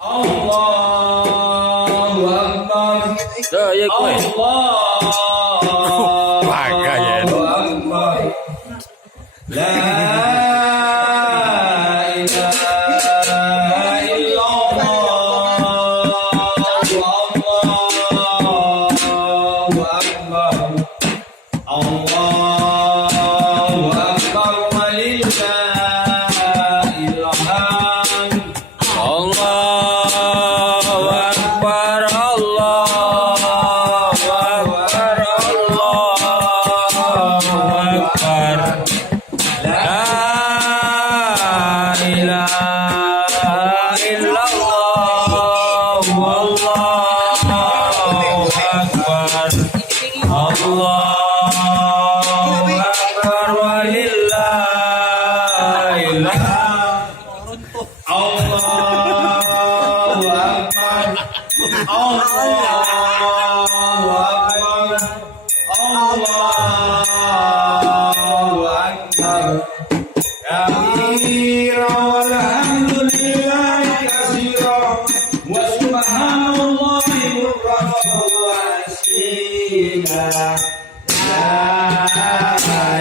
Allahu Akbar. Ya kowe. Allahu Akbar. La ilaha illallah. Allahu Akbar. Allahu Akbar walillahil hamd. Allahu Akbar, Allahu Akbar, Allahu Akbar. La ilaha illallah, Allahu Akbar. Allahu Akbar walillahil hamd. Allahu Akbar. Allahu Akbar. Allahu Akbar. Kabira walhamdulillahi katsira wa subhanallahi bukratan wa asila. La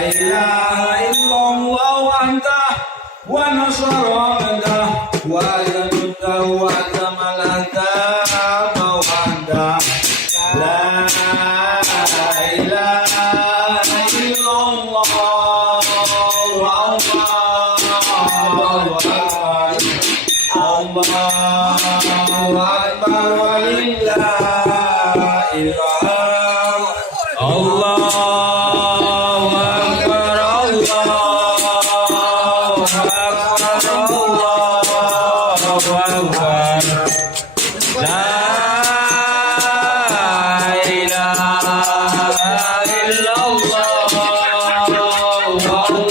ilaha illallah wahdah wa nasara abdah wa yamudda wa tamalata mawanda. La ilaha illallah Allahu Akbar. Allahu Akbar walillahil hamd. Allahu Akbar, Allahu Akbar, Allahu Akbar. La ilaha illallah, Allahu Akbar.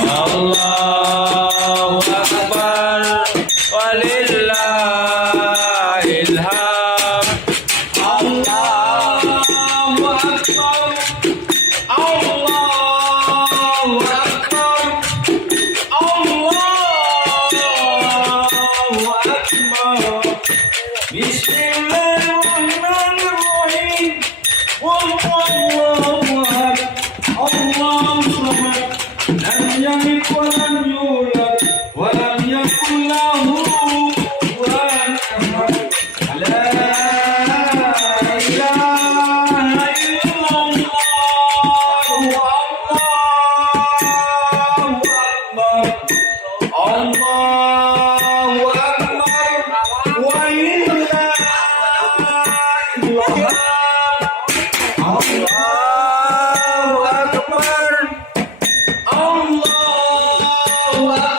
Allahu Akbar walillahil hamd. Allahu Akbar. Allahu Akbar. Allahu Akbar. Bismillahirrahmanirrahim. Wallahu ahad. Allahu samad. Lam yalid wa lam yulad wa lam yakul lahu kufuwan ahad. La ilaha illallah. Allahu Akbar. Walillahil hamd. Allahu Akbar. Allahu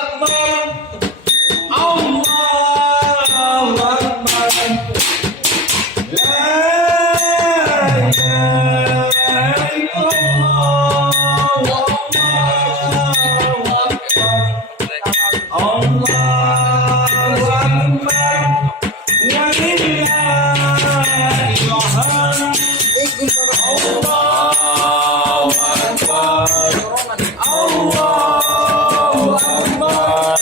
Akbar. Allahu Akbar. La ilaha illallah. Allahu Akbar. Allahu Akbar. Walillahil hamd. Allahu Akbar. Allahu Akbar.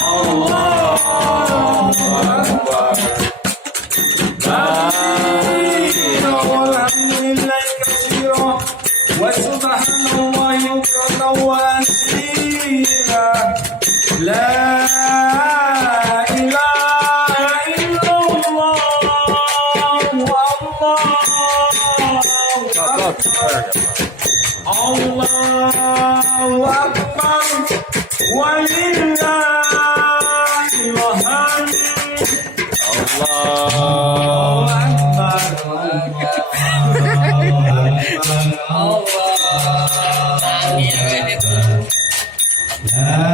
Allahu Akbar. Kabira walhamdulillahi katsira wa subhanallahi bukratan wa asila. La ilaha illallah. Allahu Akbar walillahil hamd. Allahu Akbar. Allahu Akbar.